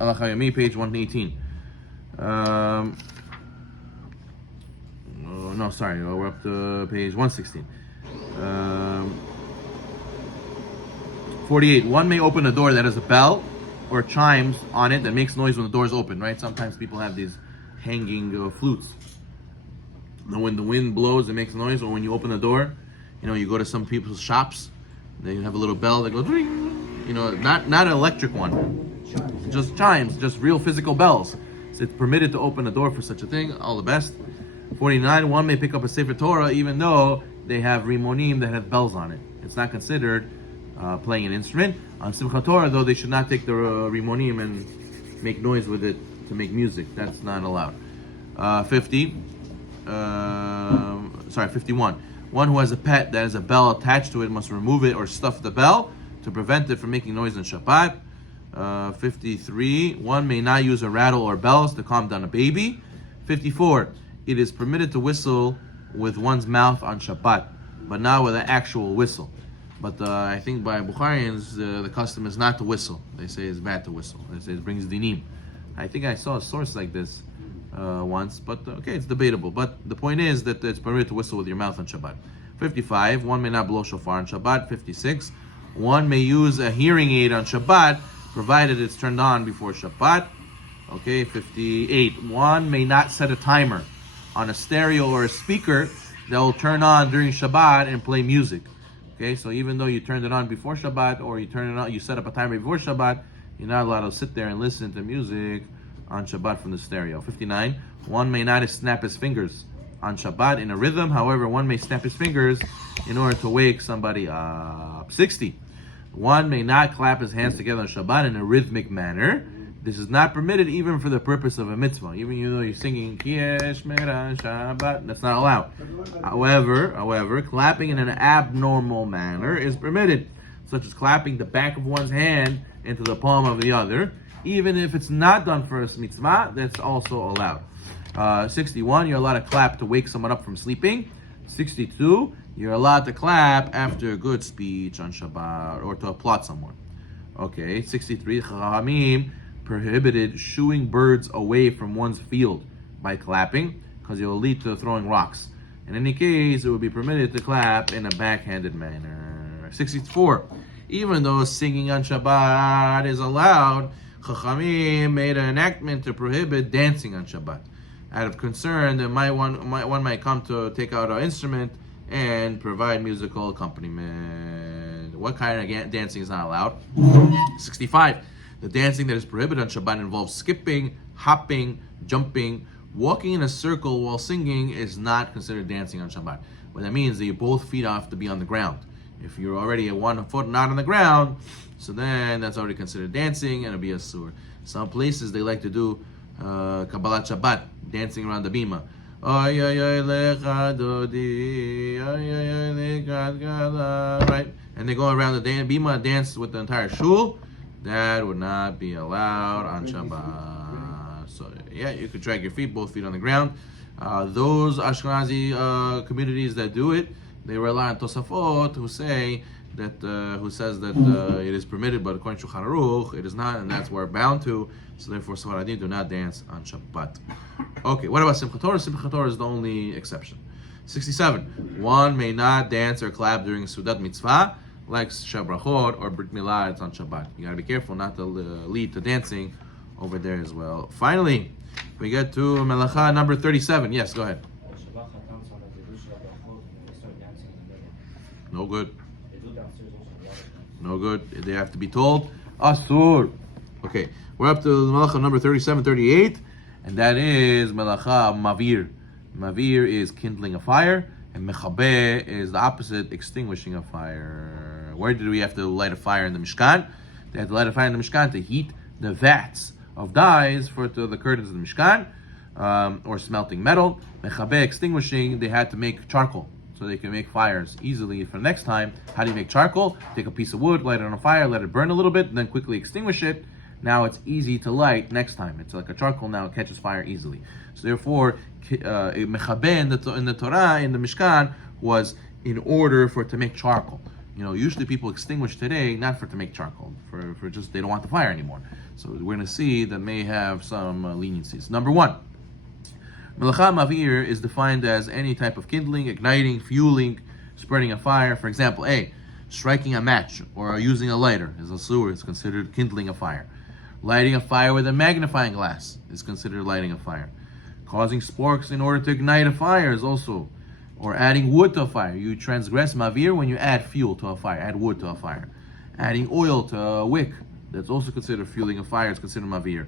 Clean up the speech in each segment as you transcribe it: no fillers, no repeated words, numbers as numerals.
Halacha Yomi, page 118. No, sorry, we're up to page 116. 48. One may open a door that has a bell or chimes on it that makes noise when the door is open, right? Sometimes people have these hanging flutes. And when the wind blows, it makes noise, or when you open the door, you go to some people's shops, they have a little bell that goes ring, not an electric one, just chimes, just real physical bells. So it's permitted to open a door for such a thing. All the best. 49. One may pick up a Sefer Torah even though they have rimonim that have bells on it. It's not considered playing an instrument. On Simchat Torah, though, they should not take the rimonim and make noise with it to make music. That's not allowed. 51. One who has a pet that has a bell attached to it must remove it or stuff the bell to prevent it from making noise on Shabbat. 53. One may not use a rattle or bells to calm down a baby. 54. It is permitted to whistle with one's mouth on Shabbat, but not with an actual whistle. But I think by Bukharians, the custom is not to whistle. They say it's bad to whistle. They say it brings dinim. I think I saw a source like this once, but okay, it's debatable. But the point is that it's permitted to whistle with your mouth on Shabbat. 55. One may not blow shofar on Shabbat. 56. One may use a hearing aid on Shabbat, provided it's turned on before Shabbat. Okay, 58. One may not set a timer on a stereo or a speaker that will turn on during Shabbat and play music. Okay, so even though you turned it on before Shabbat, or you set up a timer before Shabbat, you're not allowed to sit there and listen to music on Shabbat from the stereo. 59. One may not snap his fingers on Shabbat in a rhythm. However, one may snap his fingers in order to wake somebody up. 60. One may not clap his hands together on Shabbat in a rhythmic manner. This is not permitted even for the purpose of a mitzvah. Even though you're singing Kiyesh Mera Shabbat, that's not allowed. However, clapping in an abnormal manner is permitted, such as clapping the back of one's hand into the palm of the other. Even if it's not done for a mitzvah, that's also allowed. 61, you're allowed to clap to wake someone up from sleeping. 62, you're allowed to clap after a good speech on Shabbat or to applaud someone. Okay, 63, Chachamim prohibited shooing birds away from one's field by clapping, because it will lead to throwing rocks. In any case, it would be permitted to clap in a backhanded manner. 64. Even though singing on Shabbat is allowed, Chachamim made an enactment to prohibit dancing on Shabbat, out of concern that one might come to take out an instrument and provide musical accompaniment. What kind of dancing is not allowed? 65. The dancing that is prohibited on Shabbat involves skipping, hopping, jumping. Walking in a circle while singing is not considered dancing on Shabbat. What that means is that your both feet have to be on the ground. If you're already at 1 foot not on the ground, so then that's already considered dancing and it'll be a sur. Some places they like to do Kabbalat Shabbat, dancing around the bima. Right? And they go around the bima and dance with the entire shul. That would not be allowed on Shabbat. So yeah, you could drag your feet, both feet on the ground. Those Ashkenazi communities that do it, they rely on Tosafot who says that it is permitted, but according to Shulchan Aruch, it is not, and that's where we're bound to. So therefore, Sfaradim do not dance on Shabbat. Okay, what about Simchat Torah? Simchat Torah is the only exception. 67. One may not dance or clap during Sudat Mitzvah, like Shabrachot or Brit Milah. It's on Shabbat. You gotta be careful not to lead to dancing over there as well. Finally, we get to Melacha number 37. Yes, go ahead. No good. No good. They have to be told. Asur. Okay, we're up to Melacha number 37, 38, and that is Melacha Mavir. Mavir is kindling a fire, and Mechabe is the opposite, extinguishing a fire. Where did we have to light a fire in the Mishkan? They had to light a fire in the Mishkan to heat the vats of dyes for the curtains of the Mishkan, or smelting metal. Mechabe, extinguishing, they had to make charcoal, so they can make fires easily for next time. How do you make charcoal? Take a piece of wood, light it on fire, let it burn a little bit, and then quickly extinguish it. Now it's easy to light next time. It's like a charcoal now, it catches fire easily. So therefore, Mechabe in the Torah, in the Mishkan, was in order for it to make charcoal. Usually people extinguish today not to make charcoal, for just they don't want the fire anymore. So we're going to see that may have some leniencies. Number one, Melacha Mavir is defined as any type of kindling, igniting, fueling, spreading a fire. For example, striking a match or using a lighter is a sewer. It's considered kindling a fire. Lighting a fire with a magnifying glass is considered lighting a fire. Causing sparks in order to ignite a fire is also, or adding wood to a fire. You transgress Mavir when you add fuel to a fire, add wood to a fire. Adding oil to a wick, that's also considered fueling a fire. It's considered Mavir,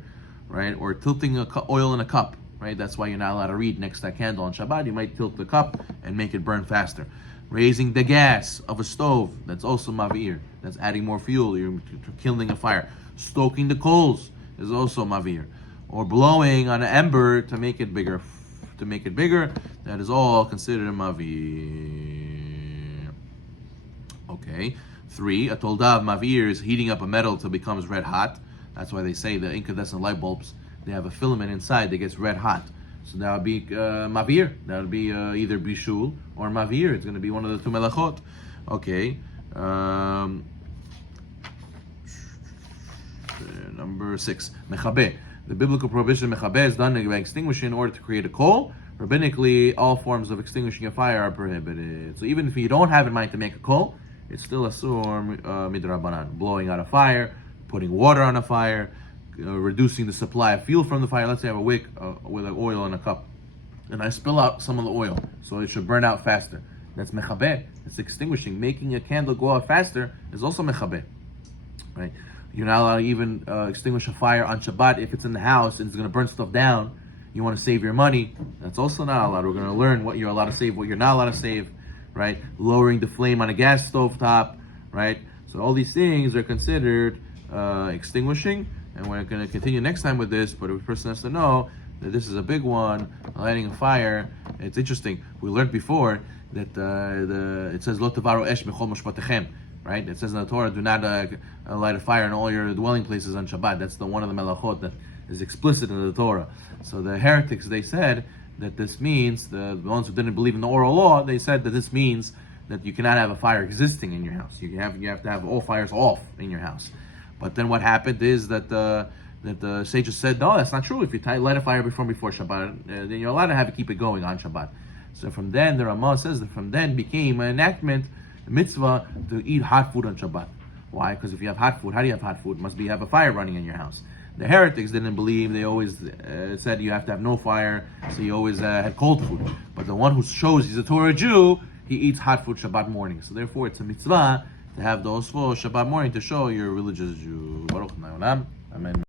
right? Or tilting oil in a cup. Right? That's why you're not allowed to read next to that candle on Shabbat. You might tilt the cup and make it burn faster. Raising the gas of a stove, that's also Mavir. That's adding more fuel. You're kindling a fire. Stoking the coals is also Mavir. Or blowing on an ember to make it bigger. That is all considered a Mavir. Okay. 3. A tolda of Mavir is heating up a metal till it becomes red hot. That's why they say the incandescent light bulbs, they have a filament inside that gets red hot. So that would be Mavir. That would be either Bishul or Mavir. It's going to be one of the two Melachot. Okay. Number 6. Mechabe. The biblical prohibition of Mechabe is done by extinguishing in order to create a coal. Rabbinically, all forms of extinguishing a fire are prohibited. So even if you don't have in mind to make a coal, it's still a sur midrabanan. Blowing out a fire, putting water on a fire, reducing the supply of fuel from the fire. Let's say I have a wick with an oil in a cup, and I spill out some of the oil, so it should burn out faster. That's mechabeh. It's extinguishing. Making a candle go out faster is also mechabeh, right? You're not allowed to even extinguish a fire on Shabbat if it's in the house and it's going to burn stuff down. You want to save your money. That's also not allowed. We're going to learn what you're allowed to save, what you're not allowed to save, right? Lowering the flame on a gas stove top, right? So all these things are considered extinguishing. And we're going to continue next time with this, but a person has to know that this is a big one, lighting a fire. It's interesting. We learned before that it says, Lo tavaru esh b'chol moshpatechem, right? It says in the Torah, do not light a fire in all your dwelling places on Shabbat. That's one of the melachot that is explicit in the Torah. So the heretics, they said that this means, the ones who didn't believe in the oral law, they said that this means that you cannot have a fire existing in your house. You have to have all fires off in your house. But then what happened is that the sages said, no, that's not true. If you light a fire before Shabbat, then you're allowed to keep it going on Shabbat. So from then, the Ramah says that from then became an enactment, a mitzvah, to eat hot food on Shabbat. Why? Because if you have hot food, how do you have hot food? It must be you have a fire running in your house. The heretics didn't believe. They always said you have to have no fire, so you always had cold food. But the one who shows he's a Torah Jew, he eats hot food Shabbat morning. So therefore, it's a mitzvah to have those for Shabbat morning to show you're a religious Jew. Baruch Amen.